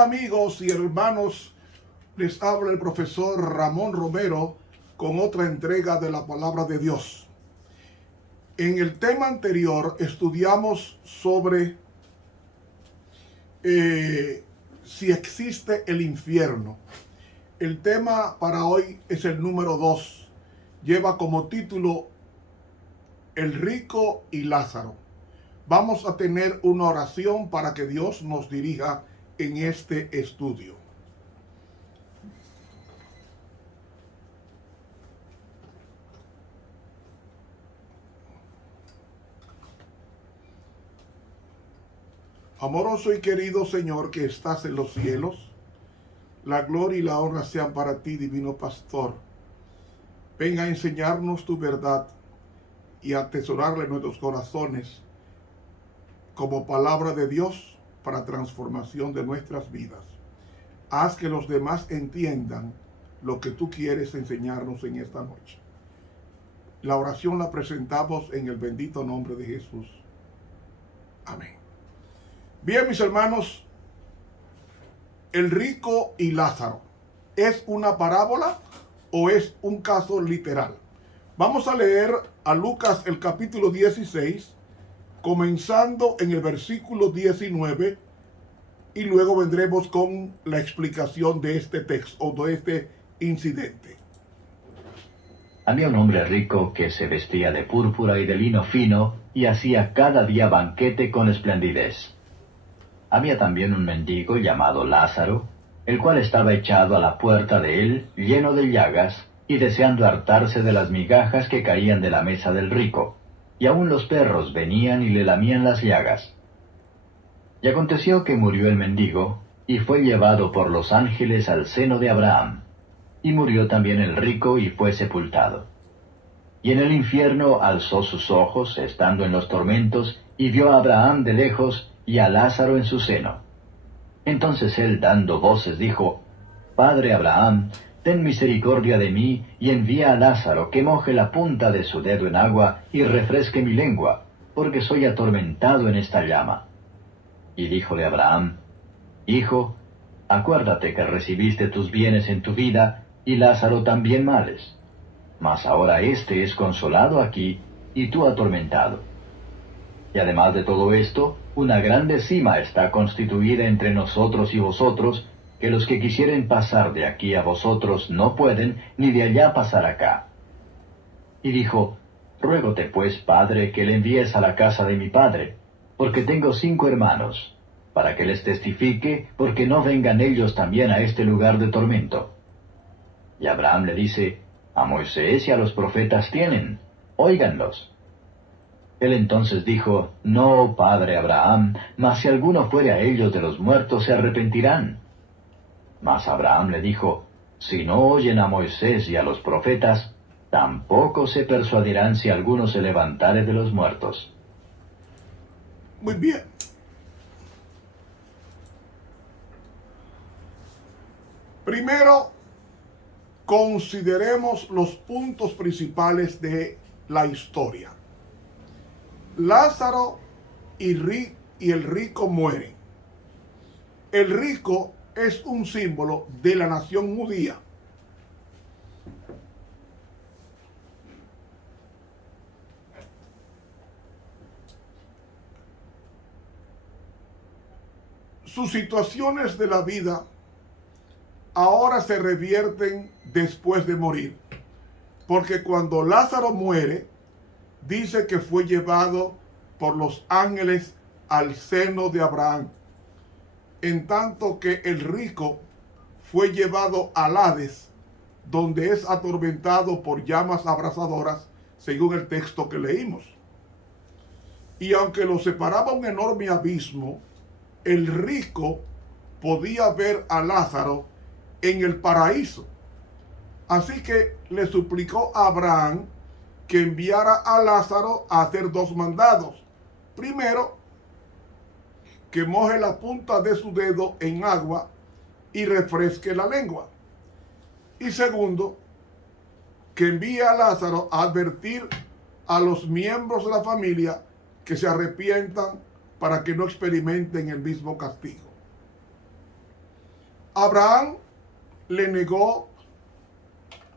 Hola amigos y hermanos, les habla el profesor Ramón Romero con otra entrega de la palabra de Dios. En el tema anterior estudiamos sobre si existe el infierno. El tema para hoy es el número 2. Lleva como título El rico y Lázaro. Vamos a tener una oración para que Dios nos dirija en este estudio. Amoroso y querido Señor que estás en los cielos, la gloria y la honra sean para ti, divino pastor. Venga a enseñarnos tu verdad y a atesorarla en nuestros corazones como palabra de Dios para transformación de nuestras vidas. Haz que los demás entiendan lo que tú quieres enseñarnos en esta noche. La oración la presentamos en el bendito nombre de Jesús. Amén. Bien, mis hermanos, el rico y Lázaro, ¿es una parábola o es un caso literal? Vamos a leer a Lucas el capítulo 16, comenzando en el versículo 19, y luego vendremos con la explicación de este texto o de este incidente. Había un hombre rico que se vestía de púrpura y de lino fino y hacía cada día banquete con esplendidez. Había también un mendigo llamado Lázaro, el cual estaba echado a la puerta de él, lleno de llagas, y deseando hartarse de las migajas que caían de la mesa del rico, y aun los perros venían y le lamían las llagas. Y aconteció que murió el mendigo, y fue llevado por los ángeles al seno de Abraham. Y murió también el rico y fue sepultado. Y en el infierno alzó sus ojos, estando en los tormentos, y vio a Abraham de lejos, y a Lázaro en su seno. Entonces él, dando voces, dijo: Padre Abraham, ten misericordia de mí, y envía a Lázaro que moje la punta de su dedo en agua, y refresque mi lengua, porque soy atormentado en esta llama. Y díjole Abraham: Hijo, acuérdate que recibiste tus bienes en tu vida, y Lázaro también males. Mas ahora éste es consolado aquí, y tú atormentado. Y además de todo esto, una grande sima está constituida entre nosotros y vosotros, que los que quisieren pasar de aquí a vosotros no pueden, ni de allá pasar acá. Y dijo: Ruégote pues, Padre, que le envíes a la casa de mi padre, porque tengo 5 hermanos, para que les testifique, porque no vengan ellos también a este lugar de tormento. Y Abraham le dice: A Moisés y a los profetas tienen, óiganlos. Él entonces dijo: No, padre Abraham, mas si alguno fuere a ellos de los muertos, se arrepentirán. Mas Abraham le dijo: Si no oyen a Moisés y a los profetas, tampoco se persuadirán si alguno se levantare de los muertos. Muy bien. Primero, consideremos los puntos principales de la historia. Lázaro y el rico mueren. El rico es un símbolo de la nación judía. Sus situaciones de la vida ahora se revierten después de morir, porque cuando Lázaro muere, dice que fue llevado por los ángeles al seno de Abraham, en tanto que el rico fue llevado al Hades, donde es atormentado por llamas abrasadoras, según el texto que leímos. Y aunque lo separaba un enorme abismo, el rico podía ver a Lázaro en el paraíso. Así que le suplicó a Abraham que enviara a Lázaro a hacer 2 mandados. Primero, que moje la punta de su dedo en agua y refresque la lengua. Y segundo, que envíe a Lázaro a advertir a los miembros de la familia que se arrepientan para que no experimenten el mismo castigo. Abraham le negó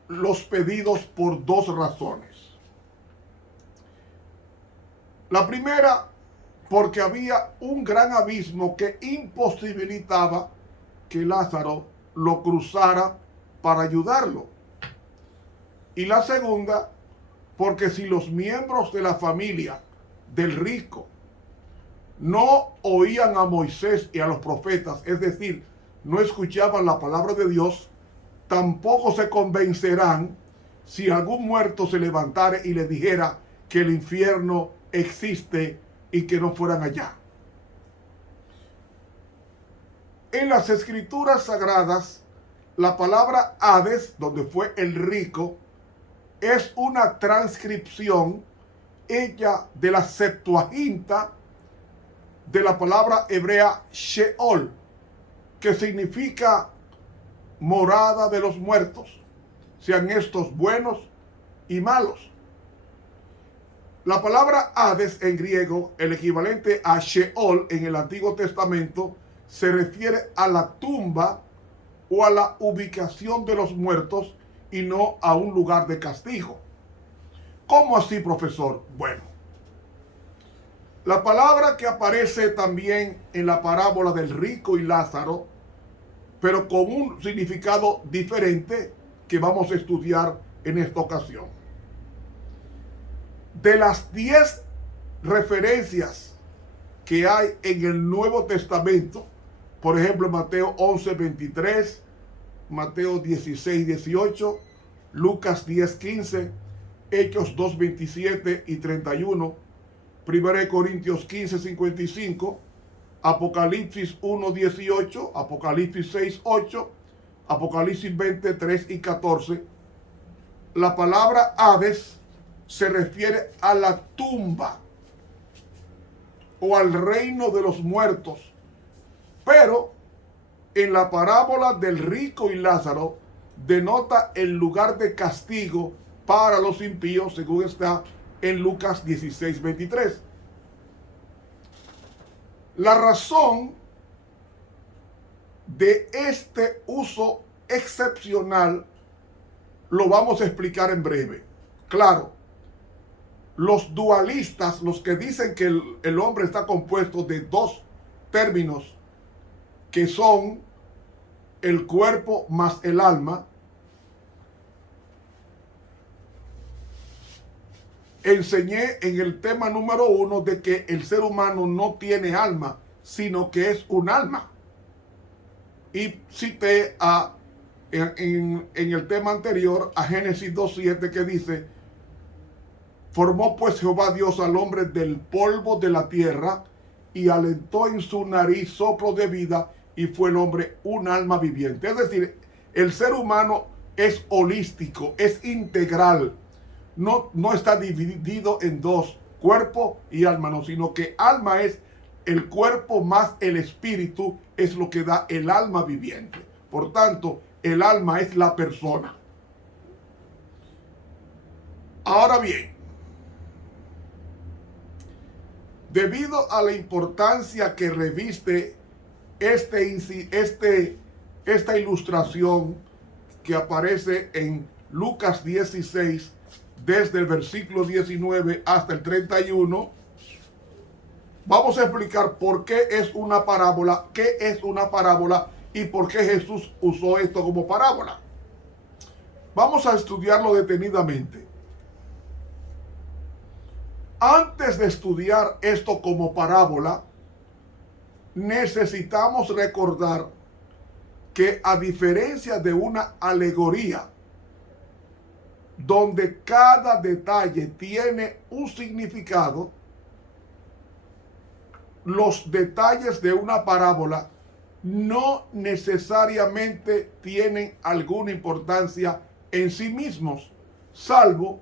los pedidos por dos razones. La primera, porque había un gran abismo que imposibilitaba que Lázaro lo cruzara para ayudarlo. Y la segunda, porque si los miembros de la familia del rico no oían a Moisés y a los profetas, es decir, no escuchaban la palabra de Dios, tampoco se convencerán si algún muerto se levantara y les dijera que el infierno existe y que no fueran allá. En las escrituras sagradas, la palabra Hades, donde fue el rico, es una transcripción hecha de la Septuaginta de la palabra hebrea Sheol, que significa morada de los muertos, sean estos buenos y malos. La palabra Hades en griego, el equivalente a Sheol en el Antiguo Testamento, se refiere a la tumba o a la ubicación de los muertos y no a un lugar de castigo. ¿Cómo así, profesor? Bueno, la palabra que aparece también en la parábola del rico y Lázaro, pero con un significado diferente que vamos a estudiar en esta ocasión. De las 10 referencias que hay en el Nuevo Testamento, por ejemplo, Mateo 11:23, Mateo 16:18, Lucas 10:15, Hechos 2:27 y 31, 1 Corintios 15:55, Apocalipsis 1:18, Apocalipsis 6:8, Apocalipsis 20:3 y 14, la palabra Hades se refiere a la tumba o al reino de los muertos. Pero en la parábola del rico y Lázaro denota el lugar de castigo para los impíos, según está en Lucas 16:23. La razón de este uso excepcional lo vamos a explicar en breve. Claro, los dualistas, los que dicen que el hombre está compuesto de dos términos, que son el cuerpo más el alma, enseñé en el tema número 1 de que el ser humano no tiene alma, sino que es un alma. Y cité en el tema anterior a Génesis 2:7 que dice: formó pues Jehová Dios al hombre del polvo de la tierra y alentó en su nariz soplo de vida y fue el hombre un alma viviente. Es decir, el ser humano es holístico, es integral. No está dividido en dos, cuerpo y alma, no, sino que alma es el cuerpo más el espíritu, es lo que da el alma viviente. Por tanto, el alma es la persona. Ahora bien, debido a la importancia que reviste esta ilustración que aparece en Lucas 16, desde el versículo 19 hasta el 31, vamos a explicar por qué es una parábola, qué es una parábola y por qué Jesús usó esto como parábola. Vamos a estudiarlo detenidamente. Antes de estudiar esto como parábola, necesitamos recordar que a diferencia de una alegoría, donde cada detalle tiene un significado, los detalles de una parábola no necesariamente tienen alguna importancia en sí mismos, salvo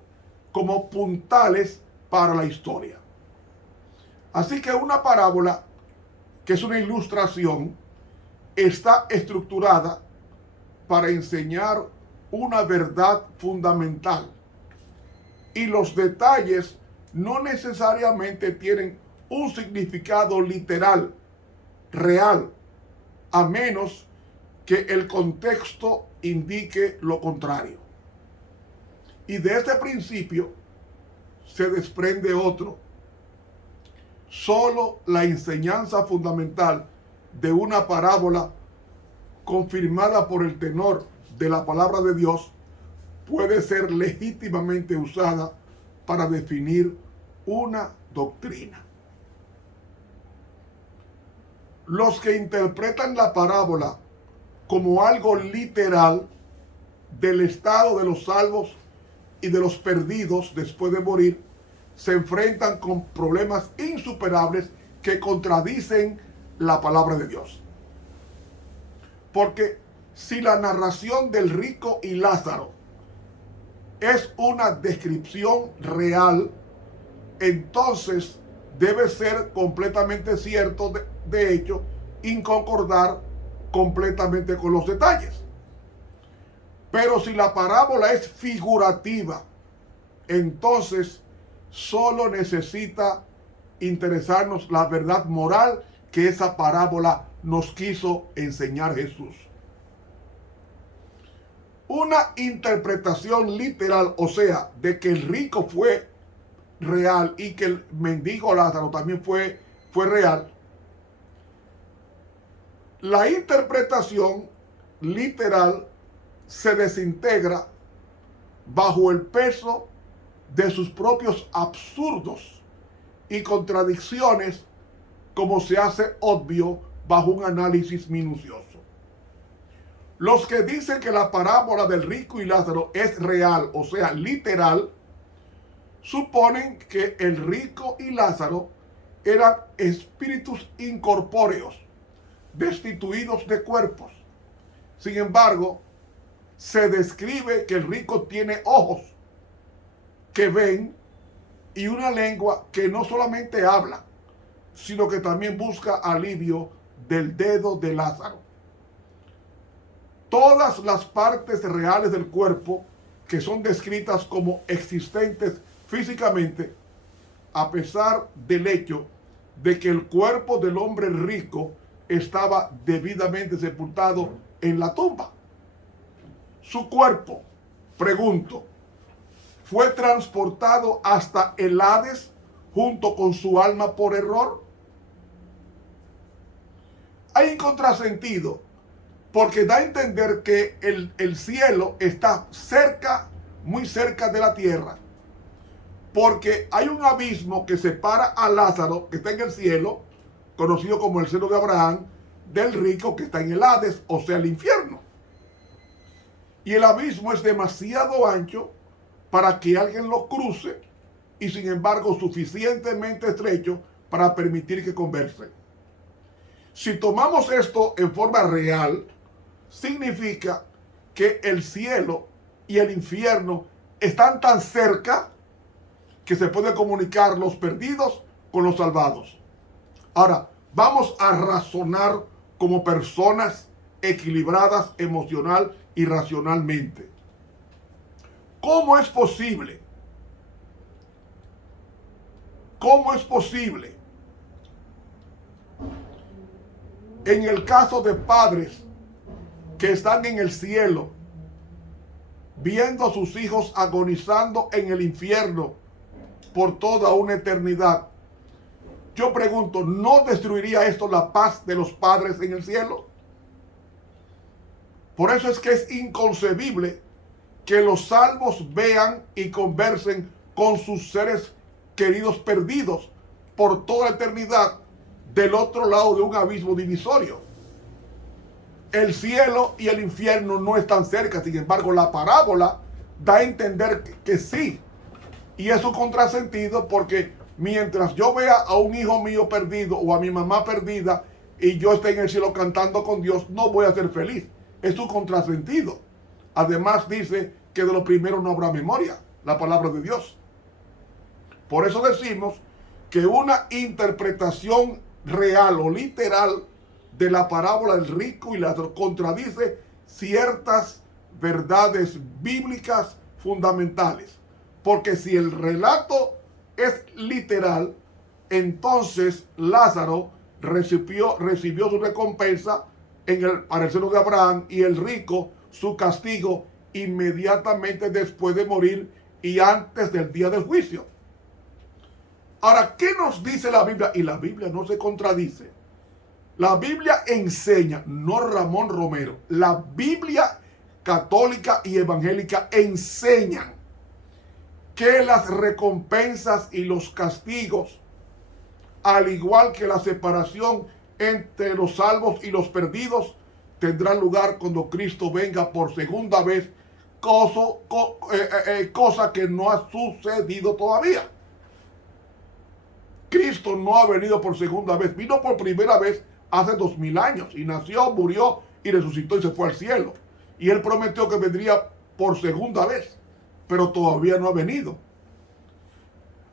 como puntales para la historia. Así que una parábola, que es una ilustración, está estructurada para enseñar una verdad fundamental. Y los detalles no necesariamente tienen un significado literal, real, a menos que el contexto indique lo contrario. Y de este principio se desprende otro. Solo la enseñanza fundamental de una parábola confirmada por el tenor de la palabra de Dios puede ser legítimamente usada para definir una doctrina. Los que interpretan la parábola como algo literal del estado de los salvos y de los perdidos después de morir, se enfrentan con problemas insuperables que contradicen la palabra de Dios. Porque si la narración del rico y Lázaro es una descripción real, entonces debe ser completamente cierto, de hecho, y concordar completamente con los detalles. Pero si la parábola es figurativa, entonces solo necesita interesarnos la verdad moral que esa parábola nos quiso enseñar Jesús. Una interpretación literal, o sea, de que el rico fue real y que el mendigo Lázaro también fue real. La interpretación literal se desintegra bajo el peso de sus propios absurdos y contradicciones, como se hace obvio bajo un análisis minucioso. Los que dicen que la parábola del rico y Lázaro es real, o sea, literal, suponen que el rico y Lázaro eran espíritus incorpóreos, destituidos de cuerpos. Sin embargo, se describe que el rico tiene ojos que ven y una lengua que no solamente habla, sino que también busca alivio del dedo de Lázaro. Todas las partes reales del cuerpo que son descritas como existentes físicamente, a pesar del hecho de que el cuerpo del hombre rico estaba debidamente sepultado en la tumba. Su cuerpo, pregunto, ¿fue transportado hasta el Hades junto con su alma por error? Hay un contrasentido, porque da a entender que el cielo está cerca, muy cerca de la tierra, porque hay un abismo que separa a Lázaro, que está en el cielo, conocido como el seno de Abraham, del rico que está en el Hades, o sea, el infierno. Y el abismo es demasiado ancho para que alguien lo cruce y sin embargo suficientemente estrecho para permitir que conversen. Si tomamos esto en forma real, significa que el cielo y el infierno están tan cerca que se puede comunicar los perdidos con los salvados. Ahora, vamos a razonar como personas equilibradas emocional y racionalmente. ¿Cómo es posible? ¿Cómo es posible? En el caso de padres que están en el cielo, viendo a sus hijos agonizando en el infierno por toda una eternidad, yo pregunto, ¿no destruiría esto la paz de los padres en el cielo? Por eso es que es inconcebible que los salvos vean y conversen con sus seres queridos perdidos por toda la eternidad del otro lado de un abismo divisorio. El cielo y el infierno no están cerca, sin embargo la parábola da a entender que sí. Y es un contrasentido porque mientras yo vea a un hijo mío perdido o a mi mamá perdida y yo esté en el cielo cantando con Dios, no voy a ser feliz. Es un contrasentido. Además dice que de lo primero no habrá memoria, la palabra de Dios. Por eso decimos que una interpretación real o literal de la parábola del rico y Lázaro contradice ciertas verdades bíblicas fundamentales. Porque si el relato es literal, entonces Lázaro recibió su recompensa para el seno de Abraham, y el rico su castigo inmediatamente después de morir y antes del día del juicio. Ahora, ¿qué nos dice la Biblia? Y la Biblia no se contradice. La Biblia enseña, no Ramón Romero, la Biblia católica y evangélica enseñan que las recompensas y los castigos, al igual que la separación entre los salvos y los perdidos, tendrán lugar cuando Cristo venga por segunda vez, cosa que no ha sucedido todavía. Cristo no ha venido por segunda vez, vino por primera vez hace 2000 años y nació, murió y resucitó y se fue al cielo. Y él prometió que vendría por segunda vez, pero todavía no ha venido.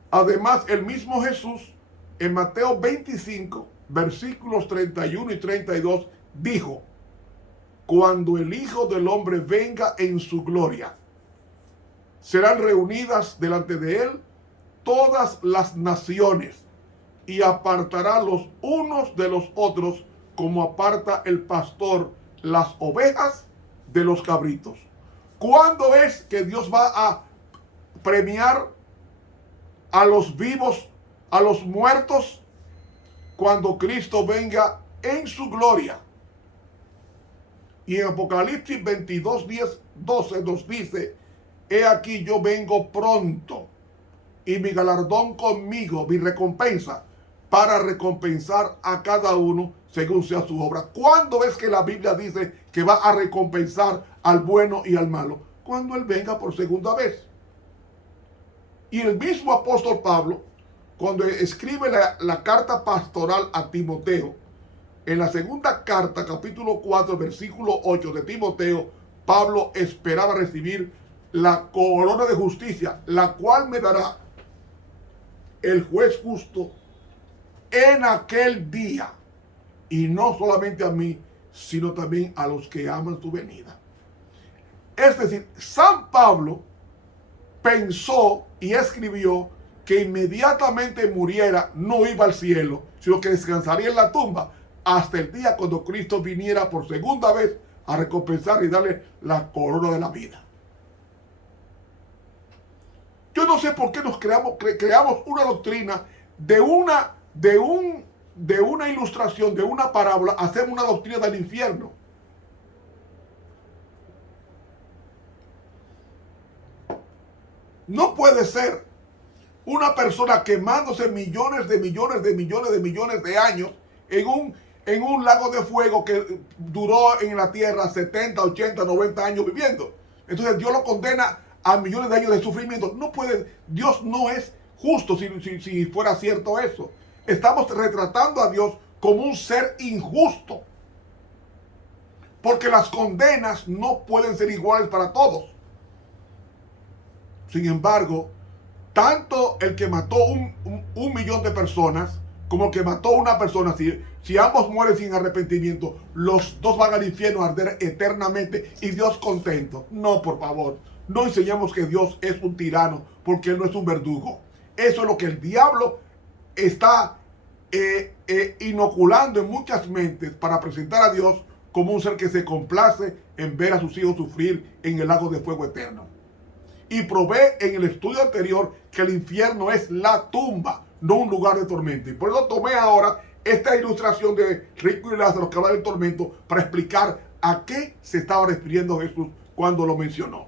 Además, el mismo Jesús en Mateo 25, versículos 31 y 32, dijo: cuando el Hijo del Hombre venga en su gloria, serán reunidas delante de él todas las naciones, y apartará los unos de los otros, como aparta el pastor las ovejas de los cabritos. ¿Cuándo es que Dios va a premiar a los vivos, a los muertos? Cuando Cristo venga en su gloria. Y en Apocalipsis 22, 10, 12 nos dice: he aquí yo vengo pronto, y mi galardón conmigo, mi recompensa, para recompensar a cada uno según sea su obra. ¿Cuándo es que la Biblia dice que va a recompensar al bueno y al malo? Cuando Él venga por segunda vez. Y el mismo apóstol Pablo, cuando escribe la carta pastoral a Timoteo, en la segunda carta, capítulo 4, versículo 8 de Timoteo, Pablo esperaba recibir la corona de justicia, la cual me dará el juez justo en aquel día, y no solamente a mí, sino también a los que aman su venida. Es decir, San Pablo pensó y escribió que inmediatamente muriera no iba al cielo, sino que descansaría en la tumba hasta el día cuando Cristo viniera por segunda vez a recompensar y darle la corona de la vida. Yo no sé por qué nos creamos una doctrina de una ilustración, de una parábola, hacemos una doctrina del infierno. No puede ser una persona quemándose millones de años en un lago de fuego que duró en la tierra 70, 80, 90 años viviendo. Entonces Dios lo condena a millones de años de sufrimiento. No puede, Dios no es justo si fuera cierto eso. Estamos retratando a Dios como un ser injusto, porque las condenas no pueden ser iguales para todos. Sin embargo, tanto el que mató un millón de personas como el que mató una persona, si ambos mueren sin arrepentimiento, los dos van al infierno a arder eternamente y Dios contento. No, por favor, no enseñemos que Dios es un tirano, porque Él no es un verdugo. Eso es lo que el diablo está inoculando en muchas mentes para presentar a Dios como un ser que se complace en ver a sus hijos sufrir en el lago de fuego eterno. Y probé en el estudio anterior que el infierno es la tumba, no un lugar de tormento. Y por eso tomé ahora esta ilustración de Rico y Lázaro que habla del tormento para explicar a qué se estaba refiriendo Jesús cuando lo mencionó.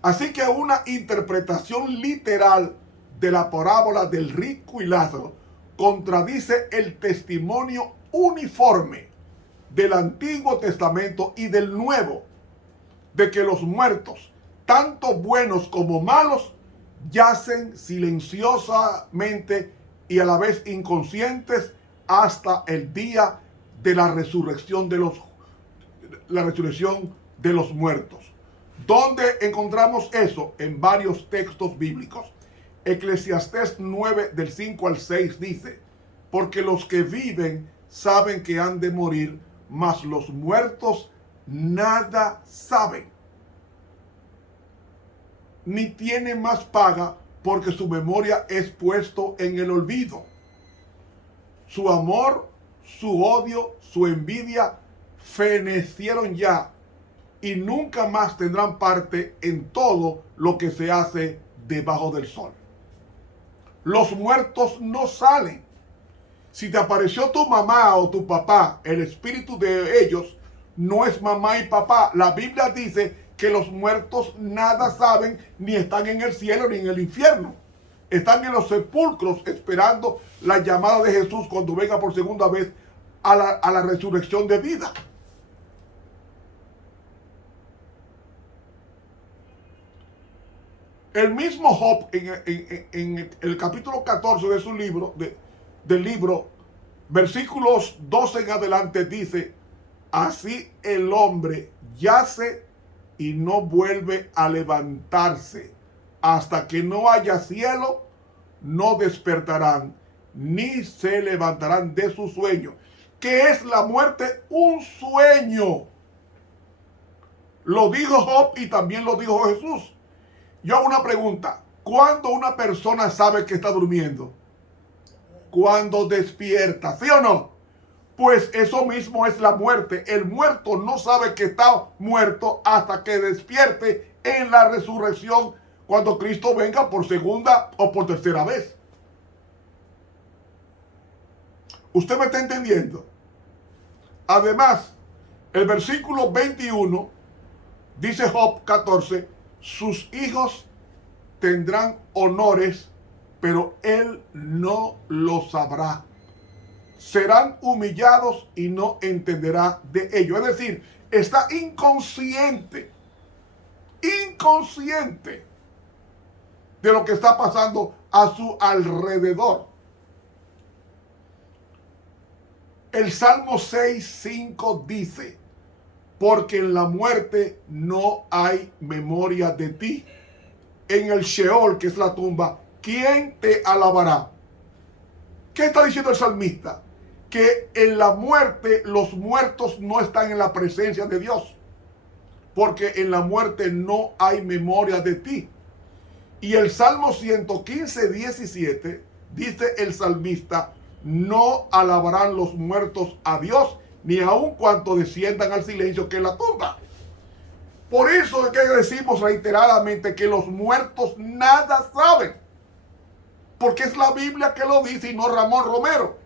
Así que una interpretación literal de la parábola del rico y Lázaro contradice el testimonio uniforme del Antiguo Testamento y del Nuevo de que los muertos, tanto buenos como malos, yacen silenciosamente y a la vez inconscientes hasta el día de la resurrección de los muertos. ¿Dónde encontramos eso? En varios textos bíblicos. Eclesiastés 9 del 5 al 6 dice: porque los que viven saben que han de morir, mas los muertos nada saben, ni tienen más paga, porque su memoria es puesto en el olvido. Su amor su odio, su envidia, fenecieron ya y nunca más tendrán parte en todo lo que se hace debajo del sol. Los muertos no salen. Si te apareció tu mamá o tu papá, el espíritu de ellos no es mamá y papá. La Biblia dice que los muertos nada saben, ni están en el cielo ni en el infierno. Están en los sepulcros esperando la llamada de Jesús cuando venga por segunda vez a la resurrección de vida. El mismo Job en el capítulo 14 de su libro, del libro, versículos 12 en adelante dice: así el hombre yace y no vuelve a levantarse. Hasta que no haya cielo, no despertarán, ni se levantarán de su sueño. ¿Qué es la muerte? Un sueño. Lo dijo Job y también lo dijo Jesús. Yo hago una pregunta. ¿Cuándo una persona sabe que está durmiendo? Cuando despierta, ¿sí o no? Pues eso mismo es la muerte. El muerto no sabe que está muerto hasta que despierte en la resurrección, cuando Cristo venga por segunda o por tercera vez. ¿Usted me está entendiendo? Además, el versículo 21 dice Job 14: sus hijos tendrán honores, pero él no lo sabrá. Serán humillados y no entenderá de ello. Es decir, está inconsciente de lo que está pasando a su alrededor. El Salmo 6:5 dice: porque en la muerte no hay memoria de ti. En el Sheol, que es la tumba, ¿quién te alabará? ¿Qué está diciendo el salmista? Que en la muerte los muertos no están en la presencia de Dios, porque en la muerte no hay memoria de ti. Y el Salmo 115:17 dice el salmista: no alabarán los muertos a Dios, ni aun cuanto desciendan al silencio, que es la tumba. Por eso es que decimos reiteradamente que los muertos nada saben, porque es la Biblia que lo dice y no Ramón Romero.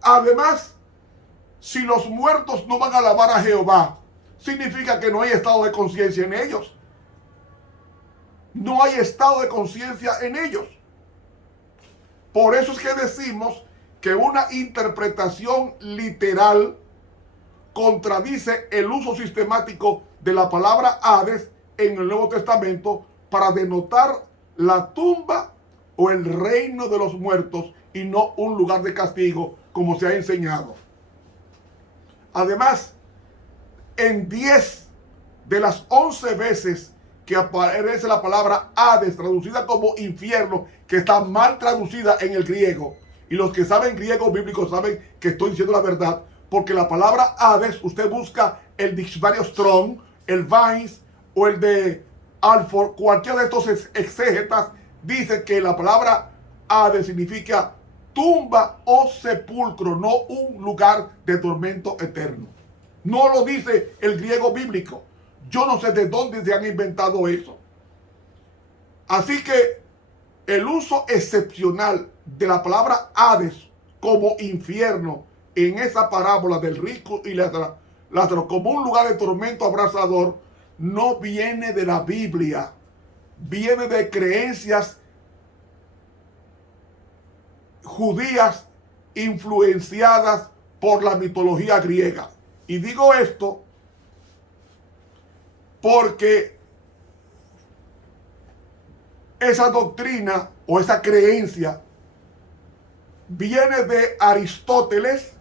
Además, si los muertos no van a alabar a Jehová, significa que no hay estado de conciencia en ellos. No hay estado de conciencia en ellos. Por eso es que decimos que una interpretación literal contradice el uso sistemático de la palabra Hades en el Nuevo Testamento para denotar la tumba o el reino de los muertos y no un lugar de castigo, como se ha enseñado. Además, en 10 de las 11 veces que aparece la palabra Hades, traducida como infierno, que está mal traducida en el griego, y los que saben griego bíblico saben que estoy diciendo la verdad, porque la palabra Hades, usted busca el diccionario Strong, el Vines o el de Alford, cualquiera de estos exégetas dice que la palabra Hades significa tumba o sepulcro, no un lugar de tormento eterno. No lo dice el griego bíblico. Yo no sé de dónde se han inventado eso. Así que el uso excepcional de la palabra Hades como infierno en esa parábola del rico y Lázaro como un lugar de tormento abrasador no viene de la Biblia, viene de creencias judías influenciadas por la mitología griega. Y digo esto porque esa doctrina o esa creencia viene de Aristóteles,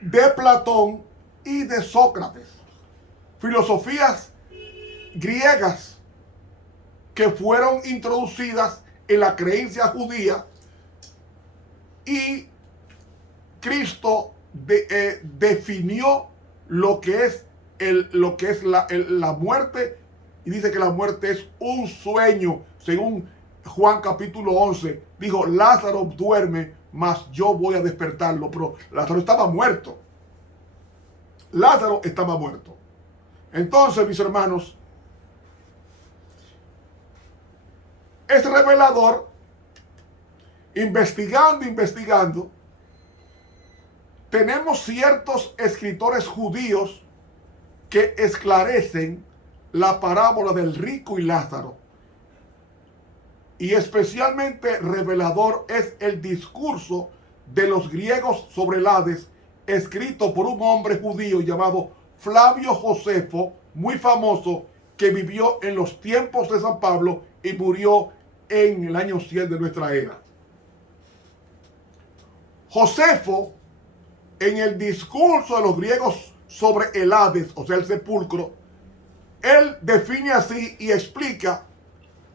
de Platón y de Sócrates. Filosofías griegas que fueron introducidas en la creencia judía, y Cristo definió lo que es la muerte, y dice que la muerte es un sueño, según Juan capítulo 11, dijo, Lázaro duerme, mas yo voy a despertarlo. Pero Lázaro estaba muerto. Lázaro estaba muerto. Entonces, mis hermanos, es revelador, investigando, tenemos ciertos escritores judíos que esclarecen la parábola del rico y Lázaro. Y especialmente revelador es el discurso de los griegos sobre el Hades, escrito por un hombre judío llamado Flavio Josefo, muy famoso, que vivió en los tiempos de San Pablo y murió en el año 100 de nuestra era. Josefo, en el discurso de los griegos sobre el Hades, o sea, el sepulcro, él define así y explica,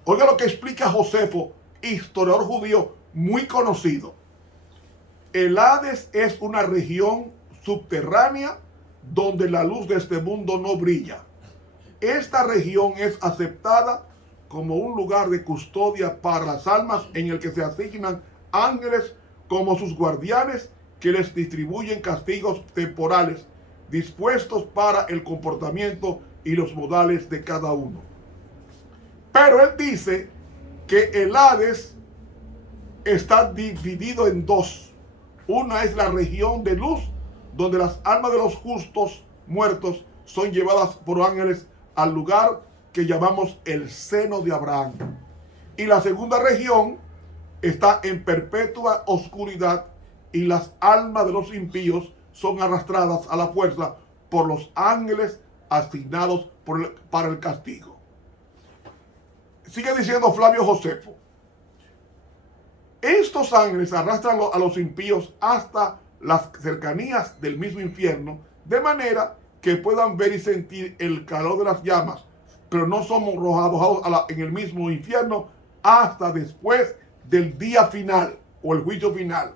oiga lo que explica Josefo, historiador judío muy conocido. El Hades es una región subterránea donde la luz de este mundo no brilla. Esta región es aceptada como un lugar de custodia para las almas en el que se asignan ángeles como sus guardianes que les distribuyen castigos temporales dispuestos para el comportamiento y los modales de cada uno. Pero él dice que el Hades está dividido en dos. Una es la región de luz, donde las almas de los justos muertos son llevadas por ángeles al lugar que llamamos el seno de Abraham. Y la segunda región está en perpetua oscuridad y las almas de los impíos son arrastradas a la fuerza por los ángeles asignados para el castigo. Sigue diciendo Flavio Josefo. Estos ángeles arrastran a los impíos hasta las cercanías del mismo infierno, de manera que puedan ver y sentir el calor de las llamas, pero no somos arrojados en el mismo infierno hasta después del día final o el juicio final.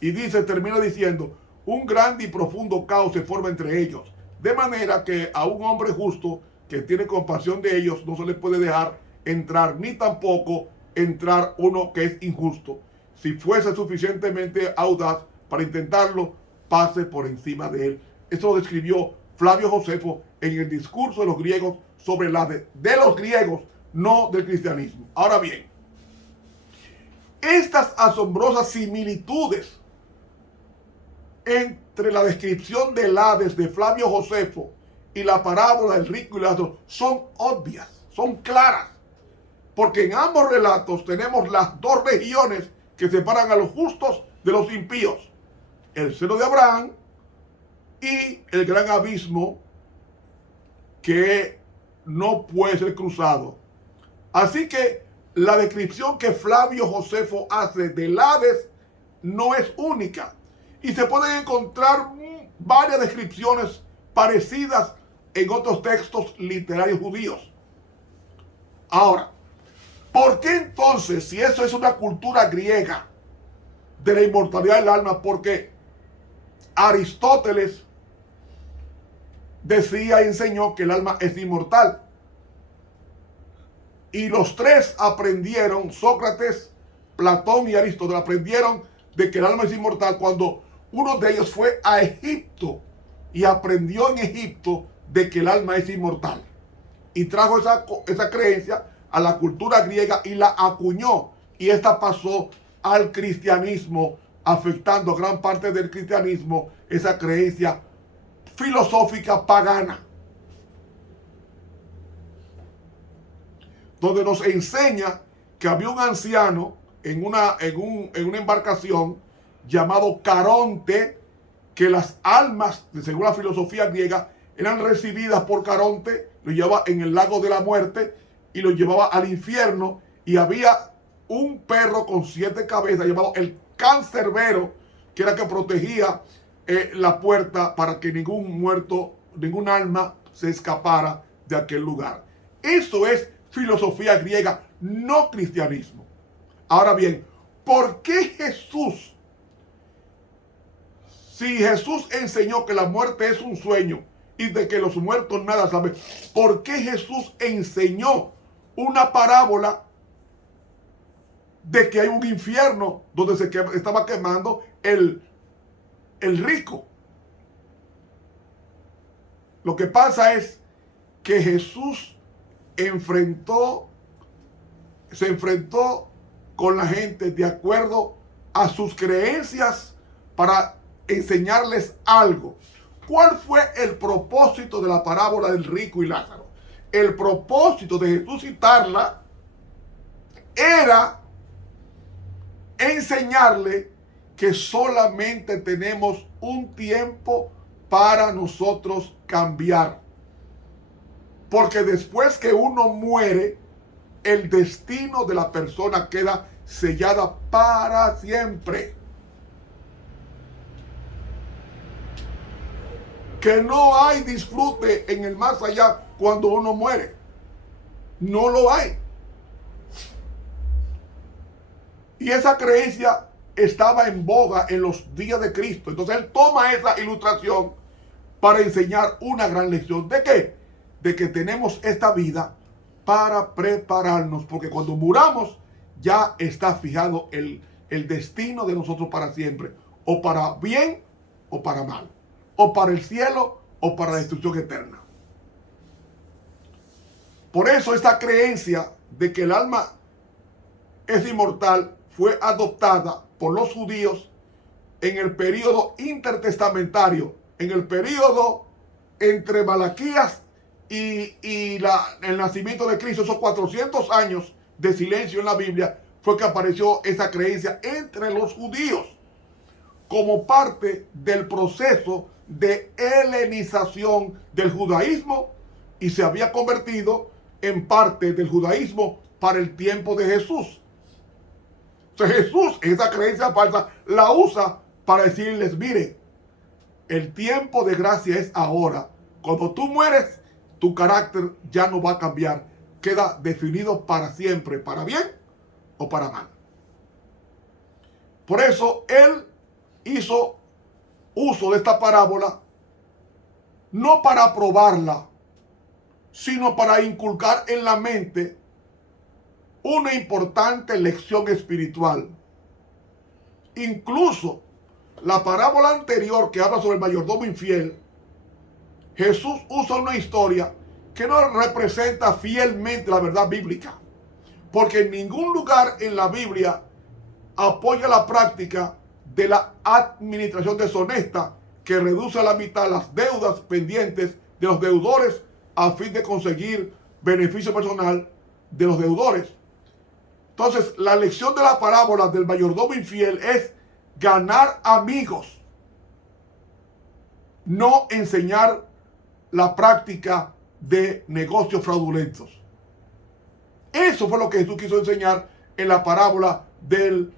Y termina diciendo, un grande y profundo caos se forma entre ellos, de manera que a un hombre justo que tiene compasión de ellos no se le puede dejar entrar, ni tampoco entrar uno que es injusto. Si fuese suficientemente audaz para intentarlo, pase por encima de él. Esto lo describió Flavio Josefo en el discurso de los griegos sobre el Hades, de los griegos, no del cristianismo. Ahora bien, estas asombrosas similitudes entre la descripción del Hades de Flavio Josefo y la parábola del rico y Lázaro son obvias, son claras, porque en ambos relatos tenemos las dos regiones que separan a los justos de los impíos, el seno de Abraham y el gran abismo que no puede ser cruzado. Así que la descripción que Flavio Josefo hace del Hades no es única, y se pueden encontrar varias descripciones parecidas en otros textos literarios judíos. Ahora, ¿por qué entonces, si eso es una cultura griega de la inmortalidad del alma, porque Aristóteles decía y enseñó que el alma es inmortal? Y los tres aprendieron, Sócrates, Platón y Aristóteles, aprendieron de que el alma es inmortal cuando uno de ellos fue a Egipto y aprendió en Egipto de que el alma es inmortal. Y trajo esa creencia a la cultura griega y la acuñó. Y esta pasó al cristianismo, afectando gran parte del cristianismo, esa creencia filosófica pagana, donde nos enseña que había un anciano en una embarcación llamado Caronte, que las almas, según la filosofía griega, eran recibidas por Caronte, lo llevaba en el lago de la muerte y lo llevaba al infierno, y había un perro con 7 cabezas llamado el cancerbero, que era que protegía la puerta para que ningún muerto, ningún alma se escapara de aquel lugar. Eso es filosofía griega, no cristianismo. Ahora bien, ¿por qué Jesús? Si Jesús enseñó que la muerte es un sueño y de que los muertos nada saben, ¿por qué Jesús enseñó una parábola de que hay un infierno donde estaba quemando el rico. Lo que pasa es que Jesús se enfrentó con la gente de acuerdo a sus creencias para enseñarles algo. ¿Cuál fue el propósito de la parábola del rico y Lázaro? El propósito de Jesús citarla era enseñarle que solamente tenemos un tiempo para nosotros cambiar. Porque después que uno muere, el destino de la persona queda sellada para siempre. Que no hay disfrute en el más allá cuando uno muere. No lo hay. Y esa creencia estaba en boga en los días de Cristo. Entonces él toma esa ilustración para enseñar una gran lección. ¿De qué? De que tenemos esta vida para prepararnos, porque cuando muramos ya está fijado el destino de nosotros para siempre, o para bien o para mal, o para el cielo o para la destrucción eterna. Por eso esta creencia de que el alma es inmortal fue adoptada por los judíos en el periodo intertestamentario, en el periodo entre Malaquías y el nacimiento de Cristo. Esos 400 años de silencio en la Biblia fue que apareció esa creencia entre los judíos como parte del proceso de helenización del judaísmo, y se había convertido en parte del judaísmo para el tiempo de Jesús. Entonces Jesús, esa creencia falsa, la usa para decirles: mire, el tiempo de gracia es ahora. Cuando tú mueres, tu carácter ya no va a cambiar. Queda definido para siempre, para bien o para mal. Por eso él hizo uso de esta parábola, no para aprobarla, sino para inculcar en la mente una importante lección espiritual. Incluso la parábola anterior, que habla sobre el mayordomo infiel, Jesús usa una historia que no representa fielmente la verdad bíblica, porque en ningún lugar en la Biblia apoya la práctica de la administración deshonesta que reduce a la mitad las deudas pendientes de los deudores a fin de conseguir beneficio personal de los deudores. Entonces, la lección de la parábola del mayordomo infiel es ganar amigos, no enseñar la práctica de negocios fraudulentos. Eso fue lo que Jesús quiso enseñar en la parábola del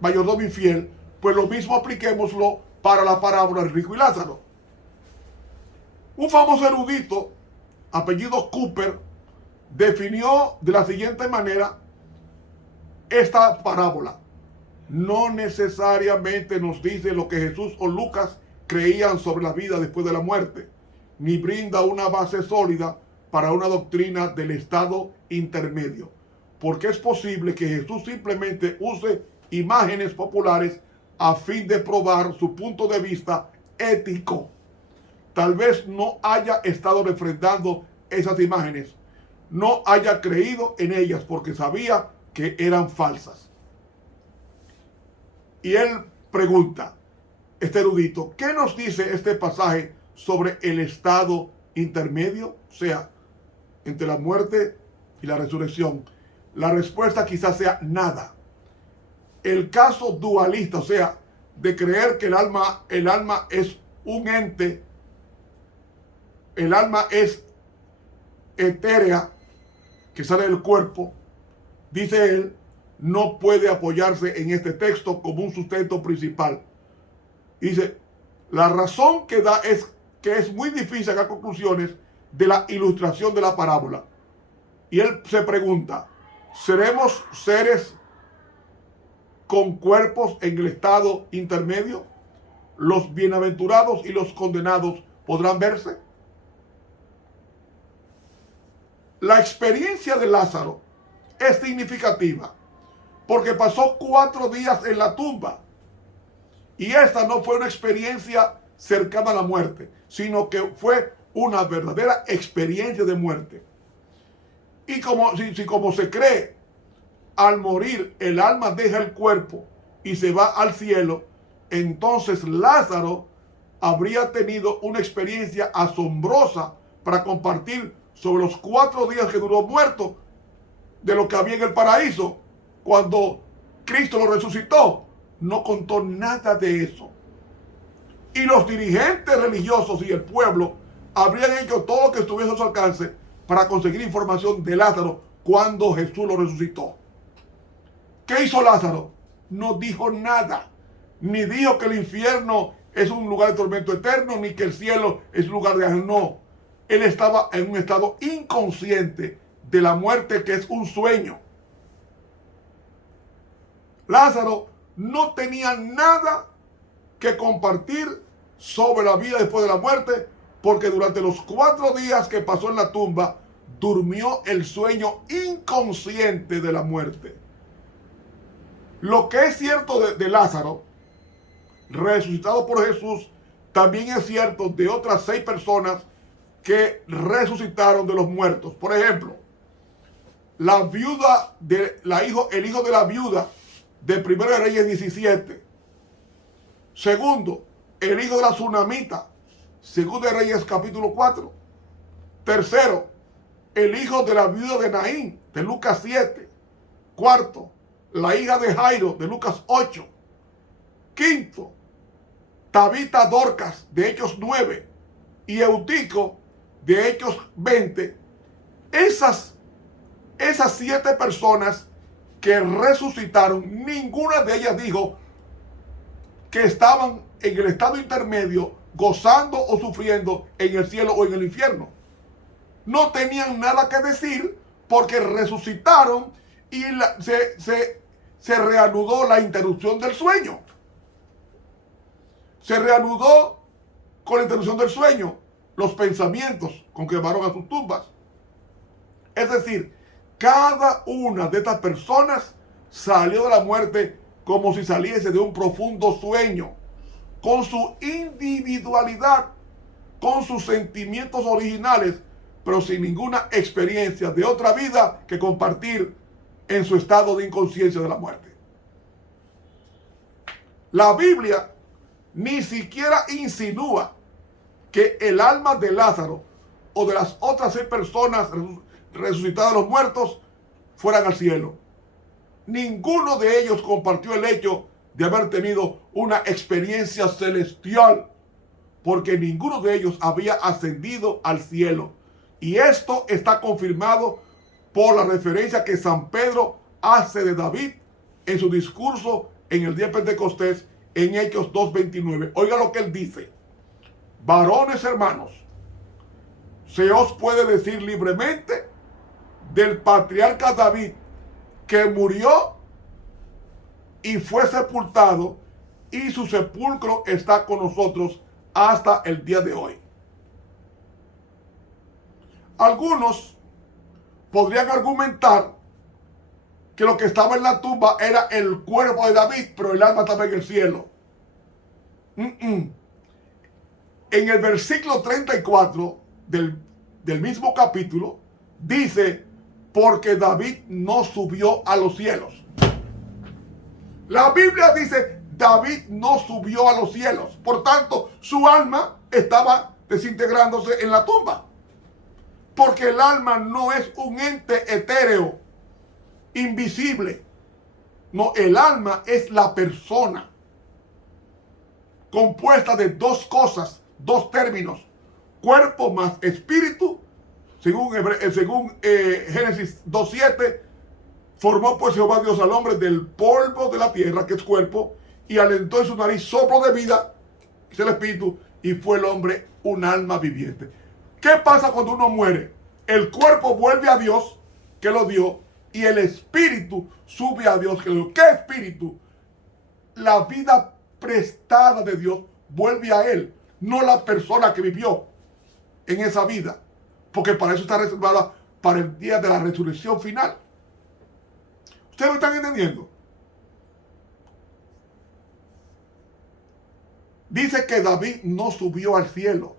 mayordomo infiel. Pues lo mismo apliquémoslo para la parábola del rico y Lázaro. Un famoso erudito, apellido Cooper, definió de la siguiente manera esta parábola. No necesariamente nos dice lo que Jesús o Lucas creían sobre la vida después de la muerte, ni brinda una base sólida para una doctrina del estado intermedio, porque es posible que Jesús simplemente use imágenes populares a fin de probar su punto de vista ético. Tal vez no haya estado refrendando esas imágenes, no haya creído en ellas porque sabía que eran falsas. Y él pregunta, este erudito, ¿qué nos dice este pasaje sobre el estado intermedio? O sea, entre la muerte y la resurrección. La respuesta quizás sea nada. El caso dualista, o sea, de creer que el alma es un ente, el alma es etérea, que sale del cuerpo, dice él, no puede apoyarse en este texto como un sustento principal. Dice, la razón que da es que es muy difícil sacar conclusiones de la ilustración de la parábola. Y él se pregunta, ¿seremos seres con cuerpos en el estado intermedio? ¿Los bienaventurados y los condenados podrán verse? La experiencia de Lázaro es significativa porque pasó 4 días en la tumba. Y esta no fue una experiencia cercana a la muerte, sino que fue una verdadera experiencia de muerte. Y como se cree, al morir el alma deja el cuerpo y se va al cielo, entonces Lázaro habría tenido una experiencia asombrosa para compartir sobre los 4 días que duró muerto de lo que había en el paraíso. Cuando Cristo lo resucitó, no contó nada de eso. Y los dirigentes religiosos y el pueblo habrían hecho todo lo que estuviese a su alcance para conseguir información de Lázaro cuando Jesús lo resucitó. ¿Qué hizo Lázaro? No dijo nada. Ni dijo que el infierno es un lugar de tormento eterno, ni que el cielo es un lugar de ángel. No. Él estaba en un estado inconsciente de la muerte, que es un sueño. Lázaro no tenía nada que compartir sobre la vida después de la muerte, porque durante los 4 días que pasó en la tumba, durmió el sueño inconsciente de la muerte. Lo que es cierto de Lázaro, resucitado por Jesús, también es cierto de otras 6 personas que resucitaron de los muertos. Por ejemplo, el hijo de la viuda de 1 Reyes 17. Segundo, el hijo de la tsunamita, 2 Reyes capítulo 4. Tercero, el hijo de la viuda de Naín, de Lucas 7. Cuarto, la hija de Jairo, de Lucas 8. Quinto, Tabita Dorcas, de Hechos 9. Y Eutico, de Hechos 20. Esas 7 personas que resucitaron, ninguna de ellas dijo que estaban en el estado intermedio, gozando o sufriendo en el cielo o en el infierno. No tenían nada que decir porque resucitaron y se reanudó la interrupción del sueño. Se reanudó con la interrupción del sueño los pensamientos con que llevaron a sus tumbas. Es decir, cada una de estas personas salió de la muerte como si saliese de un profundo sueño, con su individualidad, con sus sentimientos originales, pero sin ninguna experiencia de otra vida que compartir en su estado de inconsciencia de la muerte. La Biblia ni siquiera insinúa que el alma de Lázaro o de las otras 6 personas resucitadas de los muertos fueran al cielo. Ninguno de ellos compartió el hecho de haber tenido una experiencia celestial, porque ninguno de ellos había ascendido al cielo. Y esto está confirmado por la referencia que San Pedro hace de David en su discurso en el día de Pentecostés en Hechos 2:29. Oiga lo que él dice: varones hermanos, se os puede decir libremente del patriarca David, que murió y fue sepultado, y su sepulcro está con nosotros hasta el día de hoy. Algunos podrían argumentar que lo que estaba en la tumba era el cuerpo de David, pero el alma estaba en el cielo. En el versículo 34 del mismo capítulo dice: porque David no subió a los cielos. La Biblia dice: David no subió a los cielos. Por tanto, su alma estaba desintegrándose en la tumba. Porque el alma no es un ente etéreo, invisible. No, el alma es la persona, compuesta de 2 cosas, 2 términos: cuerpo más espíritu. Según Génesis 2:7, formó pues Jehová Dios al hombre del polvo de la tierra, que es cuerpo, y alentó en su nariz soplo de vida, que es el espíritu, y fue el hombre un alma viviente. ¿Qué pasa cuando uno muere? El cuerpo vuelve a Dios, que lo dio, y el espíritu sube a Dios, que lo dio. ¿Qué espíritu? La vida prestada de Dios vuelve a él, no la persona que vivió en esa vida, porque para eso está reservada para el día de la resurrección final. ¿Ustedes me están entendiendo? Dice que David no subió al cielo.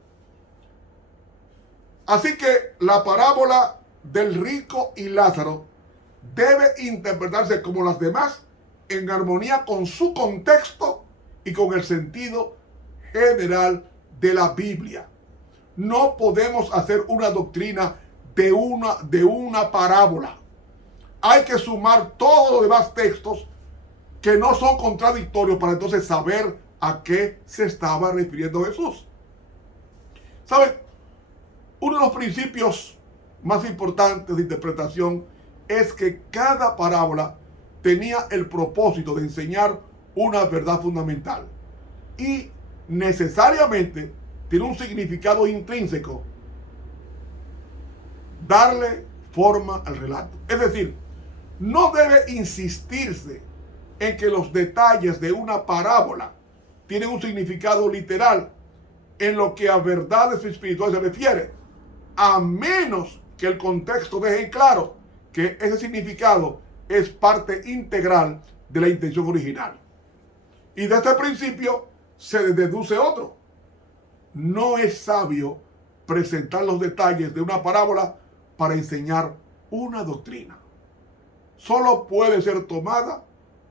Así que la parábola del rico y Lázaro debe interpretarse como las demás en armonía con su contexto y con el sentido general de la Biblia. No podemos hacer una doctrina de una parábola. Hay que sumar todos los demás textos que no son contradictorios para entonces saber a qué se estaba refiriendo Jesús. ¿Saben? Uno de los principios más importantes de interpretación es que cada parábola tenía el propósito de enseñar una verdad fundamental y necesariamente tiene un significado intrínseco, darle forma al relato. Es decir, no debe insistirse en que los detalles de una parábola tienen un significado literal en lo que a verdades espirituales se refiere, a menos que el contexto deje claro que ese significado es parte integral de la intención original. Y de este principio se deduce otro. No es sabio presentar los detalles de una parábola para enseñar una doctrina. Solo puede ser tomada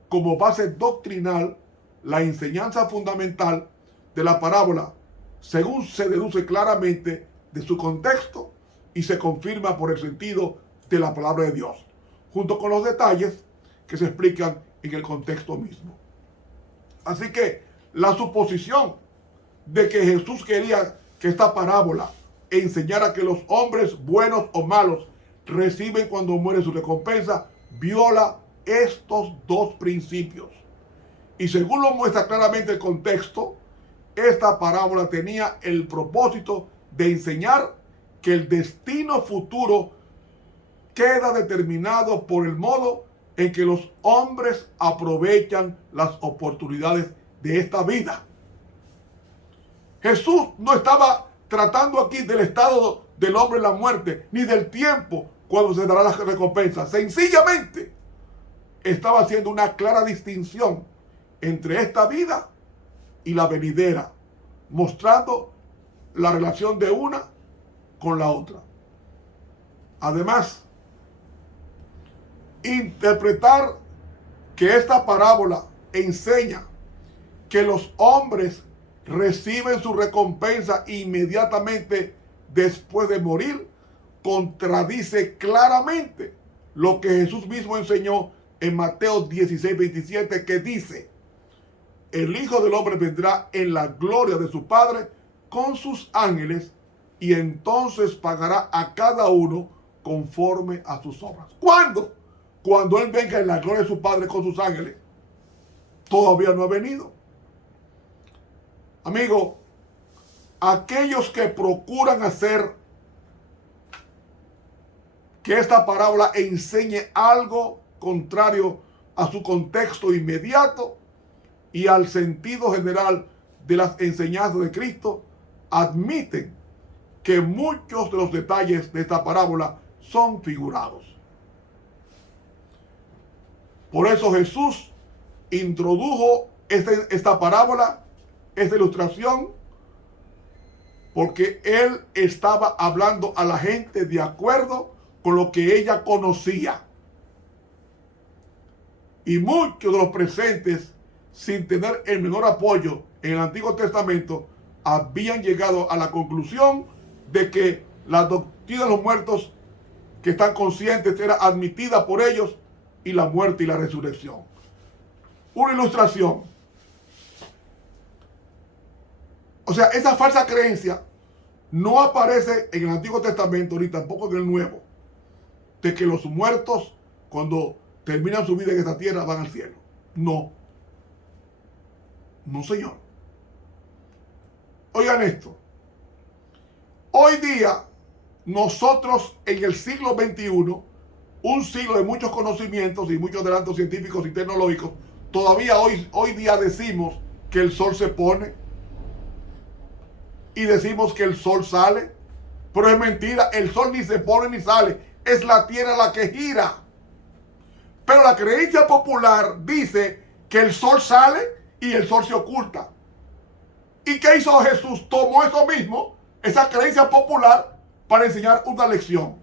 como base doctrinal la enseñanza fundamental de la parábola, según se deduce claramente de su contexto y se confirma por el sentido de la palabra de Dios, junto con los detalles que se explican en el contexto mismo. Así que la suposición de que Jesús quería que esta parábola enseñara que los hombres buenos o malos reciben cuando muere su recompensa viola estos dos principios. Y según lo muestra claramente el contexto, esta parábola tenía el propósito de enseñar que el destino futuro queda determinado por el modo en que los hombres aprovechan las oportunidades de esta vida. Jesús no estaba tratando aquí del estado del hombre en la muerte, ni del tiempo cuando se dará la recompensa. Sencillamente estaba haciendo una clara distinción entre esta vida y la venidera, mostrando la relación de una con la otra. Además, interpretar que esta parábola enseña que los hombres reciben su recompensa inmediatamente después de morir contradice claramente lo que Jesús mismo enseñó en Mateo 16:27, que dice: el Hijo del Hombre vendrá en la gloria de su Padre con sus ángeles y entonces pagará a cada uno conforme a sus obras. ¿Cuándo? Cuando Él venga en la gloria de su Padre con sus ángeles. Todavía no ha venido. Amigo, aquellos que procuran hacer que esta parábola enseñe algo contrario a su contexto inmediato y al sentido general de las enseñanzas de Cristo, admiten que muchos de los detalles de esta parábola son figurados. Por eso Jesús introdujo esta parábola, esta ilustración, porque Él estaba hablando a la gente de acuerdo con lo que ella conocía. Y muchos de los presentes, sin tener el menor apoyo en el Antiguo Testamento, habían llegado a la conclusión de que la doctrina de los muertos que están conscientes era admitida por ellos, y la muerte y la resurrección. Una ilustración. O sea, esa falsa creencia no aparece en el Antiguo Testamento ni tampoco en el Nuevo, de que los muertos, cuando terminan su vida en esta tierra, van al cielo. No. No, señor. Oigan esto. Hoy día, nosotros en el siglo XXI, un siglo de muchos conocimientos y muchos adelantos científicos y tecnológicos, todavía hoy día decimos que el sol se pone y decimos que el sol sale, pero es mentira, el sol ni se pone ni sale, es la tierra la que gira. Pero la creencia popular dice que el sol sale y el sol se oculta. ¿Y qué hizo Jesús? Tomó eso mismo, esa creencia popular, para enseñar una lección.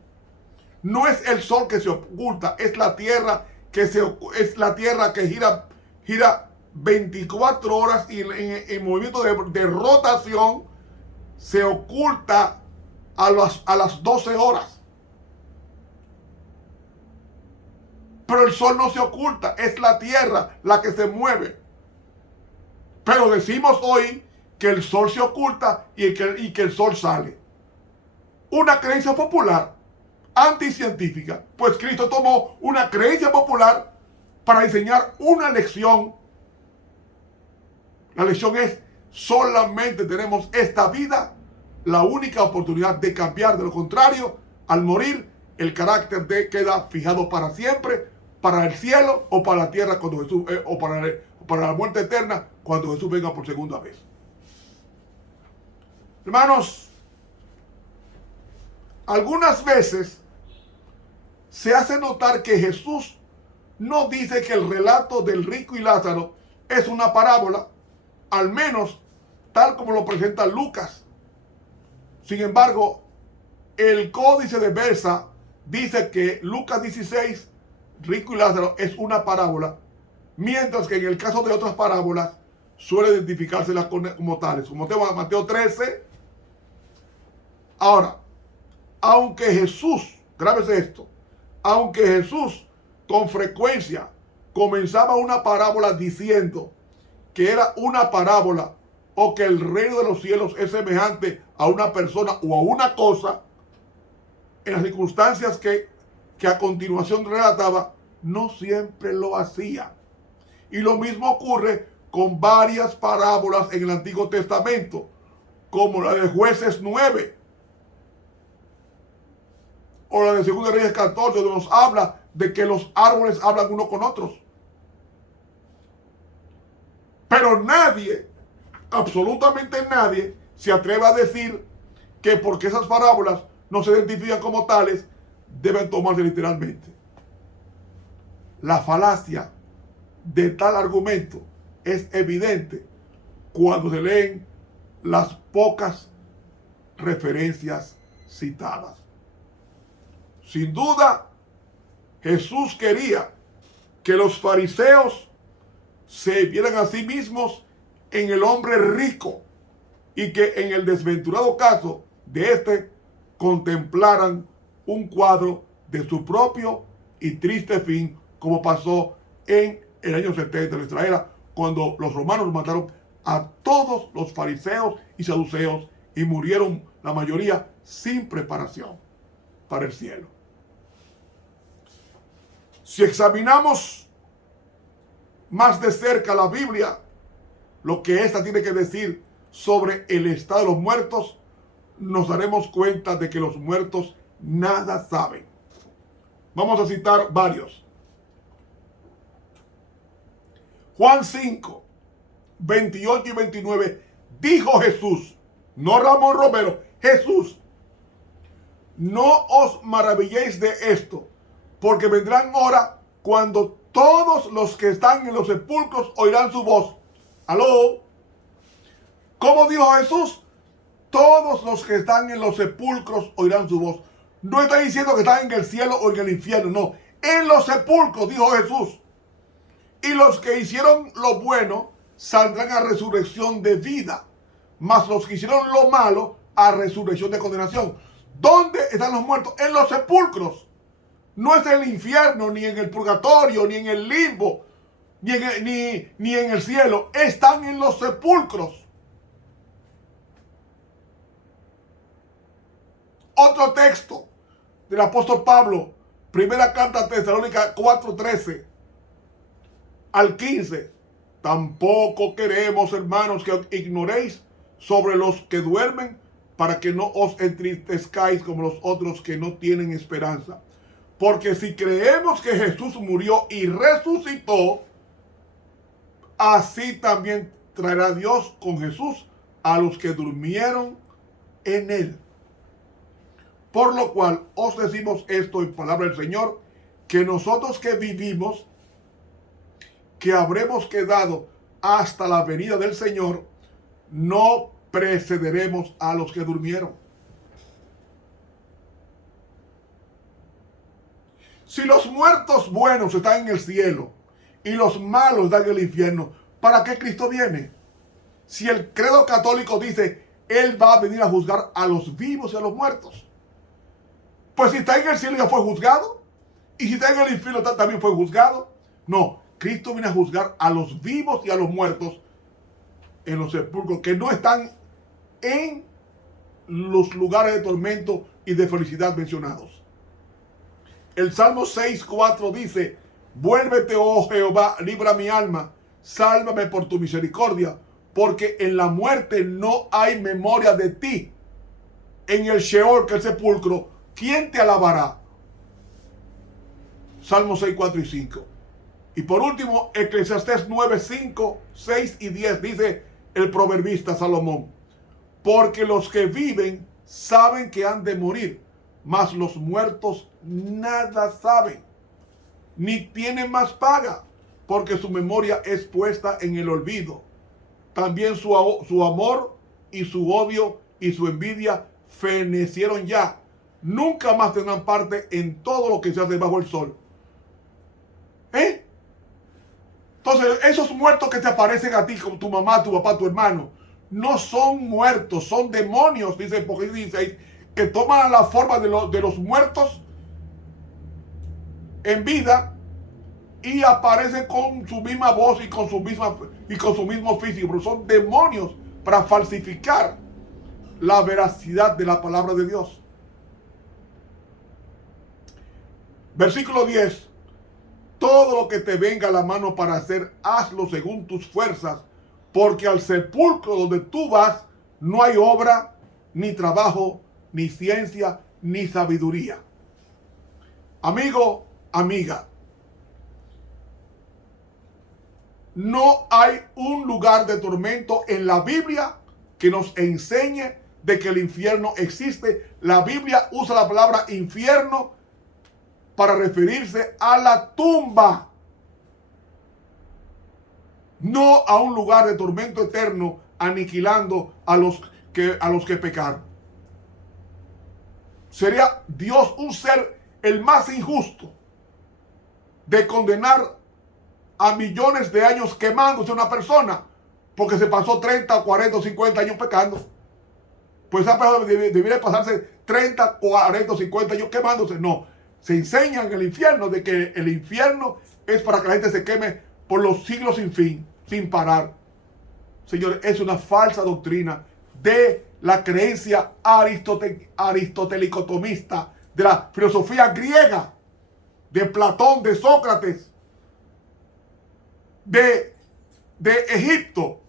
No es el sol que se oculta, es la tierra que gira 24 horas y en movimiento de rotación se oculta a las 12 horas. Pero el sol no se oculta, es la tierra la que se mueve. Pero decimos hoy que el sol se oculta y que el sol sale. Una creencia popular anticientífica, pues Cristo tomó una creencia popular para enseñar una lección. La lección es: solamente tenemos esta vida, la única oportunidad de cambiar. De lo contrario, al morir, el carácter queda fijado para siempre, para el cielo o para la tierra cuando Jesús, o para la muerte eterna cuando Jesús venga por segunda vez. Hermanos, algunas veces se hace notar que Jesús no dice que el relato del rico y Lázaro es una parábola, al menos tal como lo presenta Lucas. Sin embargo, el Códice de Versa dice que Lucas 16, rico y Lázaro, es una parábola, mientras que en el caso de otras parábolas suele identificárselas como tales, como Mateo 13. Ahora, aunque Jesús, grábese esto, aunque Jesús con frecuencia comenzaba una parábola diciendo que era una parábola o que el reino de los cielos es semejante a una persona o a una cosa, en las circunstancias que a continuación relataba, no siempre lo hacía. Y lo mismo ocurre con varias parábolas en el Antiguo Testamento, como la de Jueces 9, o la de 2 Reyes 14, donde nos habla de que los árboles hablan unos con otros. Pero nadie, absolutamente nadie, se atreve a decir que porque esas parábolas no se identifican como tales, deben tomarse literalmente. La falacia de tal argumento es evidente cuando se leen las pocas referencias citadas. Sin duda, Jesús quería que los fariseos se vieran a sí mismos en el hombre rico y que en el desventurado caso de este contemplaran un cuadro de su propio y triste fin, como pasó en el año 70 de nuestra era, cuando los romanos mataron a todos los fariseos y saduceos y murieron la mayoría sin preparación para el cielo. Si examinamos más de cerca la Biblia, lo que ésta tiene que decir sobre el estado de los muertos, nos daremos cuenta de que los muertos nada saben. Vamos a citar varios. Juan 5, 28 y 29, dijo Jesús, no Ramón Romero, Jesús, no os maravilléis de esto, porque vendrán horas cuando todos los que están en los sepulcros oirán su voz. ¿Aló? ¿Cómo dijo Jesús? Todos los que están en los sepulcros oirán su voz. No está diciendo que están en el cielo o en el infierno, no. En los sepulcros, dijo Jesús. Y los que hicieron lo bueno saldrán a resurrección de vida, mas los que hicieron lo malo a resurrección de condenación. ¿Dónde están los muertos? En los sepulcros. No es en el infierno, ni en el purgatorio, ni en el limbo, ni en el cielo. Están en los sepulcros. Otro texto del apóstol Pablo, primera carta a Tesalónica 4:13 al 15. Tampoco queremos, hermanos, que ignoréis sobre los que duermen, para que no os entristezcáis como los otros que no tienen esperanza. Porque si creemos que Jesús murió y resucitó, así también traerá Dios con Jesús a los que durmieron en él. Por lo cual os decimos esto en palabra del Señor, que nosotros que vivimos, que habremos quedado hasta la venida del Señor, no precederemos a los que durmieron. Si los muertos buenos están en el cielo y los malos están en el infierno, ¿para qué Cristo viene? Si el credo católico dice, Él va a venir a juzgar a los vivos y a los muertos. Pues si está en el cielo ya fue juzgado. Y si está en el infierno también fue juzgado. No, Cristo viene a juzgar a los vivos y a los muertos en los sepulcros que no están en los lugares de tormento y de felicidad mencionados. El Salmo 6:4 dice, vuélvete, oh Jehová, libra mi alma, sálvame por tu misericordia, porque en la muerte no hay memoria de ti. En el Sheol, que es el sepulcro, ¿quién te alabará? Salmo 6:4 y 5. Y por último, Eclesiastés 9:5, 6 y 10 dice el proverbista Salomón, porque los que viven saben que han de morir, mas los muertos nada saben, ni tienen más paga, porque su memoria es puesta en el olvido. También su amor y su odio y su envidia fenecieron ya. Nunca más tendrán parte en todo lo que se hace bajo el sol. Entonces, esos muertos que te aparecen a ti, como tu mamá, tu papá, tu hermano, no son muertos, son demonios, dice Apocalipsis 16, que toman la forma de los muertos en vida y aparecen con su misma voz y con su mismo físico, pero son demonios para falsificar la veracidad de la palabra de Dios. Versículo 10. Todo lo que te venga a la mano para hacer, hazlo según tus fuerzas, porque al sepulcro donde tú vas no hay obra, ni trabajo, ni ciencia, ni sabiduría. Amigo, amiga, no hay un lugar de tormento en la Biblia que nos enseñe de que el infierno existe. La Biblia usa la palabra infierno para referirse a la tumba, no a un lugar de tormento eterno aniquilando a los que pecaron. Sería Dios un ser el más injusto de condenar a millones de años quemándose una persona porque se pasó 30, 40 o 50 años pecando. Pues esa persona debería pasarse 30, 40 o 50 años quemándose. No, se enseña en el infierno de que el infierno es para que la gente se queme por los siglos sin fin, sin parar. Señores, es una falsa doctrina de la creencia aristotelicotomista, de la filosofía griega, de Platón, de Sócrates, de Egipto,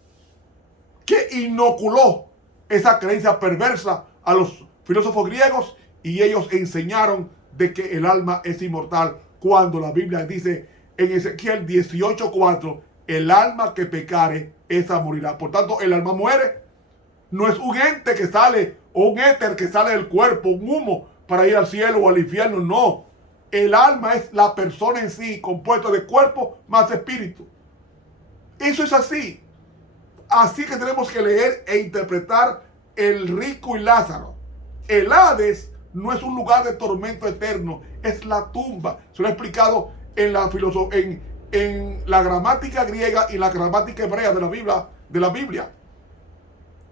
que inoculó esa creencia perversa a los filósofos griegos, y ellos enseñaron de que el alma es inmortal, cuando la Biblia dice en Ezequiel 18:4, el alma que pecare, esa morirá. Por tanto, el alma muere. No es un ente que sale, o un éter que sale del cuerpo, un humo para ir al cielo o al infierno. No, el alma es la persona en sí, compuesta de cuerpo más espíritu. Eso es así. Así que tenemos que leer e interpretar el rico y Lázaro. El Hades no es un lugar de tormento eterno, es la tumba. Se lo he explicado en la gramática griega y la gramática hebrea de la Biblia.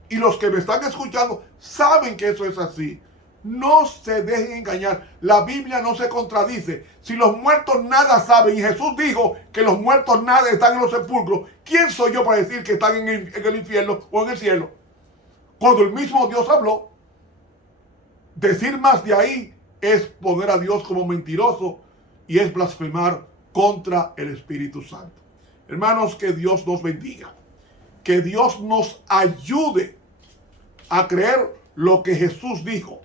Y los que me están escuchando saben que eso es así. No se dejen engañar. La Biblia no se contradice. Si los muertos nada saben, y Jesús dijo que los muertos nada están en los sepulcros, ¿quién soy yo para decir que están en el infierno o en el cielo? Cuando el mismo Dios habló. Decir más de ahí es poner a Dios como mentiroso y es blasfemar contra el Espíritu Santo. Hermanos, que Dios nos bendiga. Que Dios nos ayude a creer lo que Jesús dijo.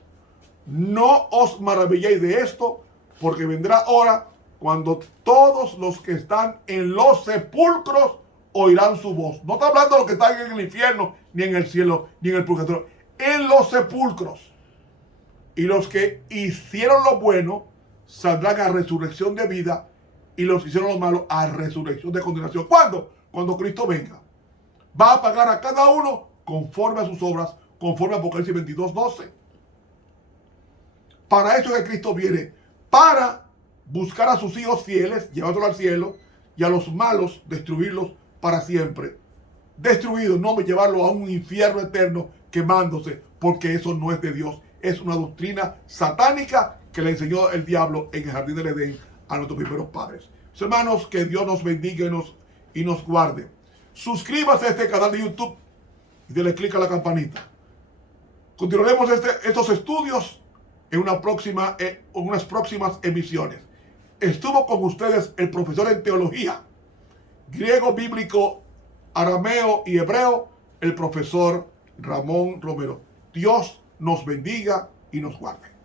No os maravilléis de esto, porque vendrá hora cuando todos los que están en los sepulcros oirán su voz. No está hablando de los que están en el infierno, ni en el cielo, ni en el purgatorio. En los sepulcros. Y los que hicieron lo bueno saldrán a resurrección de vida y los que hicieron lo malo a resurrección de condenación. ¿Cuándo? Cuando Cristo venga. Va a pagar a cada uno conforme a sus obras, conforme a Apocalipsis 22:12. Para eso es que Cristo viene, para buscar a sus hijos fieles, llevárselos al cielo, y a los malos destruirlos para siempre. Destruidos, no llevarlo a un infierno eterno quemándose, porque eso no es de Dios. Es una doctrina satánica que le enseñó el diablo en el jardín del Edén a nuestros primeros padres. Mis hermanos, que Dios nos bendiga y nos guarde. Suscríbase a este canal de YouTube y dele clic a la campanita. Continuaremos estos estudios en unas próximas emisiones. Estuvo con ustedes el profesor en teología, griego, bíblico, arameo y hebreo, el profesor Ramón Romero. Dios nos bendiga y nos guarde.